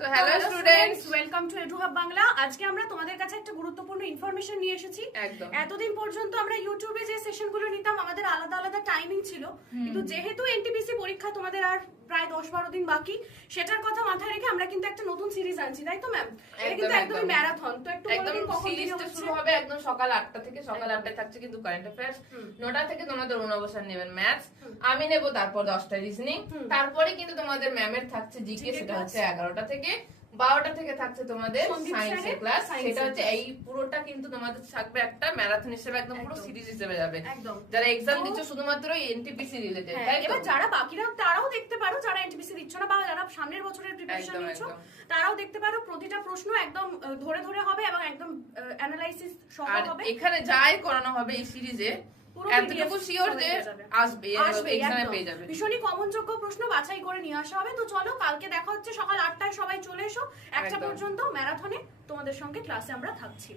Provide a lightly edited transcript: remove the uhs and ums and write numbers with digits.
তো hello students, welcome to edu hub Bangla. আজকে আমরা তোমাদের কাছে একটা গুরুত্বপূর্ণ ইনফরমেশন নিয়ে এসেছি। একদম। এতদিন পর্যন্ত আমরা ইউটিউবে যে সেশনগুলো নিতাম আমাদের আলাদা আলাদা টাইমিং ছিল, কিন্তু যেহেতু এনটিপিসি পরীক্ষা তোমাদের আর প্রায় 10-12 দিন বাকি, সেটার কথা মাথায় রেখে আমরা কিন্তু একটা নতুন সিরিজ আনছি, তাই তো ম্যাম? এটা কিন্তু একদমই ম্যারাথন। তো একটু বলে দিন কখন সিরিজটা শুরু হবে একদম সকাল 8টা থেকে। সকাল 8টায় থাকছে কিন্তু কারেন্ট অ্যাফেয়ার্স। 9টা থেকে তোমাদের অনবসর নেবেন ম্যাথস, আমি নেব তারপর 10টা রিজনিং, তারপরে কিন্তু তোমাদের ম্যামের থাকছে জিকে, সেটা হচ্ছে 11টা থেকে। 12টা থেকে থাকছে তোমাদের সায়েন্সের ক্লাস, সেটা হচ্ছে এই পুরোটা কিন্তু তোমাদের থাকবে একটা ম্যারাথন হিসেবে, একদম পুরো সিরিজ হিসেবে যাবে। যারা এক্সাম দিচ্ছ শুধুমাত্র এনটিপিসি রিলেটেড, তাই তো? এবার যারা বাকিরা তারাও দেখতে পারো, যারা এনটিপিসি দিচ্ছ না বা যারা সামনের বছরের প্রিপারেশন নিচ্ছ তারাও দেখতে পারো। প্রতিটা প্রশ্ন একদম ধরে ধরে হবে এবং একদম অ্যানালাইসিস সহ হবে। এখানে যাই করানো হবে এই সিরিজে এতটুকু শিওর যে আসবে এক্সামে পেয়ে যাবে। ভীষণই কমনযোগ্য প্রশ্ন বাছাই করে নিয়ে আসা হবে। তো চলো, কালকে দেখা হচ্ছে সকাল 8টায়। সবাই চলে এসো, 1টা পর্যন্ত ম্যারাথনে তোমাদের সঙ্গে ক্লাসে আমরা থাকছি।